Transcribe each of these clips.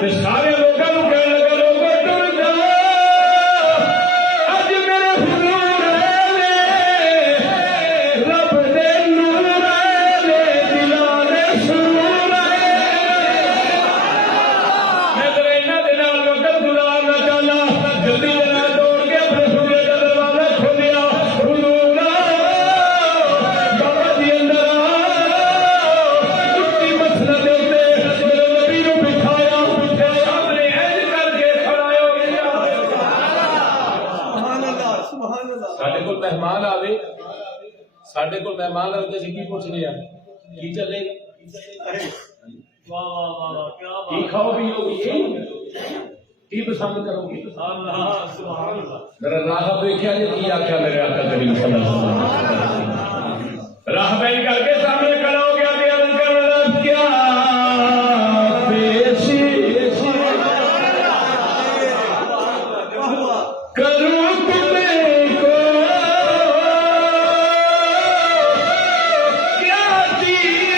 ते सारे लोगों को कहने लगा लोगों टुर जा अज मेरे हुजूर आए रब दे नूर आए दिलां दे सुरूर आए मैं तेरे इन्हां दे नाल वक्त गुजारना चाहना जल्दी जनाब दौड़ के अपने हुजूर दा दरवाजा खोलिया हुजूर बाबा जी अंदर उच्ची मसला दे उत्ते मेरे नबी नूं बिठाया सामने इंज करके खड़ायो साडे कोल मेहमान आवे साडे कोल मेहमान आवे ते की पुछदे आ की चले वाह वाह वाह वाह क्या की बात खाओ पियोगी की पसंद करोगी अल्लाह सुभान अल्लाह मेरा राह देखिया जी की आख्या मेरे आका करीम सल्लल्लाहु अलैहि वसल्लम राह बैठ करके सामने खड़ा हो गया कि अर्ज करने लगा क्या पेश करूं तुमको क्या चीज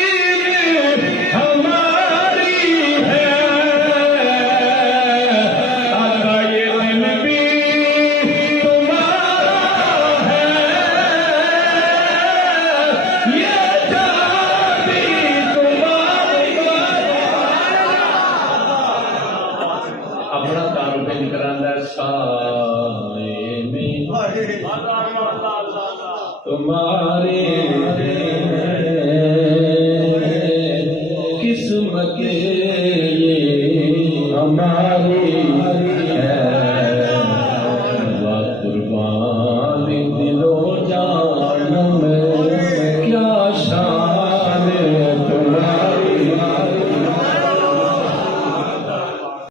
हमारी है आका ये दिल भी तुम्हारा है ये जान भी तुम्हारी अपना तारुफ करांदा साए में तुम्हारे किस्मत ये हमारी